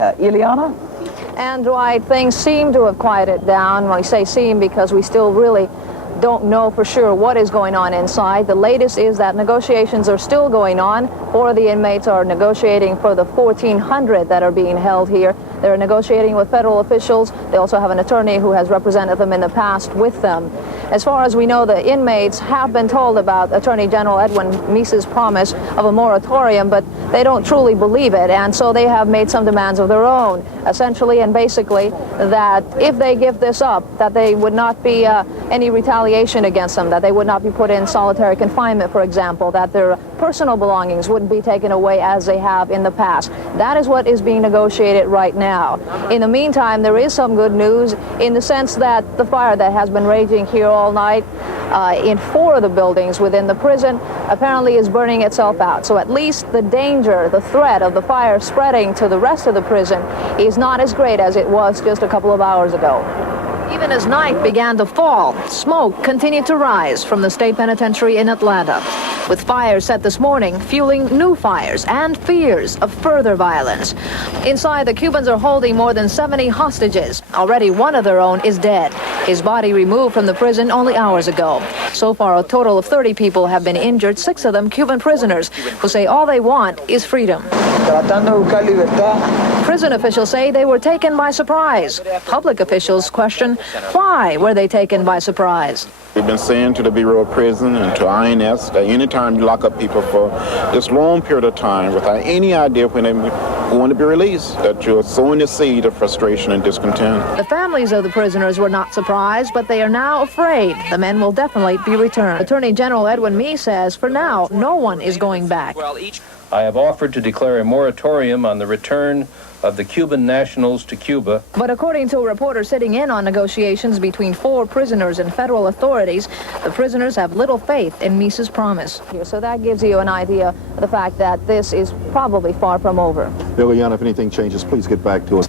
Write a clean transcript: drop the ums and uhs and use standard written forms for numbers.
Ileana? And Dwight, things seem to have quieted down. Well, I say seem because we still really don't know for sure what is going on inside. The latest is that negotiations are still going on. 4 of the inmates are negotiating for the 1,400 that are being held here. They're negotiating with federal officials. They also have an attorney who has represented them in the past with them. As far as we know, the inmates have been told about Attorney General Edwin Meese's promise of a moratorium, but they don't truly believe it, and so they have made some demands of their own, essentially and basically, that if they give this up, that they would not be any retaliation against them, that they would not be put in solitary confinement, for example, that their personal belongings wouldn't be taken away as they have in the past. That is what is being negotiated right now. In the meantime, there is some good news in the sense that the fire that has been raging here all night in 4 of the buildings within the prison apparently is burning itself out. So at least the danger, the threat of the fire spreading to the rest of the prison is not as great as it was just a couple of hours ago. Even as night began to fall, smoke continued to rise from the state penitentiary in Atlanta, with fires set this morning fueling new fires and fears of further violence. Inside, the Cubans are holding more than 70 hostages. Already one of their own is dead, his body removed from the prison only hours ago. So far, a total of 30 people have been injured, 6 of them Cuban prisoners, who say all they want is freedom. Prison officials say they were taken by surprise. Public officials question why were they taken by surprise. We've been saying to the Bureau of Prison and to INS that anytime you lock up people for this long period of time without any idea when they want to be released, that you're sowing the seed of frustration and discontent. The families of the prisoners were not surprised, but they are now afraid the men will definitely be returned. Attorney General Edwin Meese says for now, no one is going back. I have offered to declare a moratorium on the return of the Cuban nationals to Cuba. But according to a reporter sitting in on negotiations between 4 prisoners and federal authorities, the prisoners have little faith in Meese's promise. So that gives you an idea of the fact that this is probably far from over. Ileana, if anything changes, please get back to us.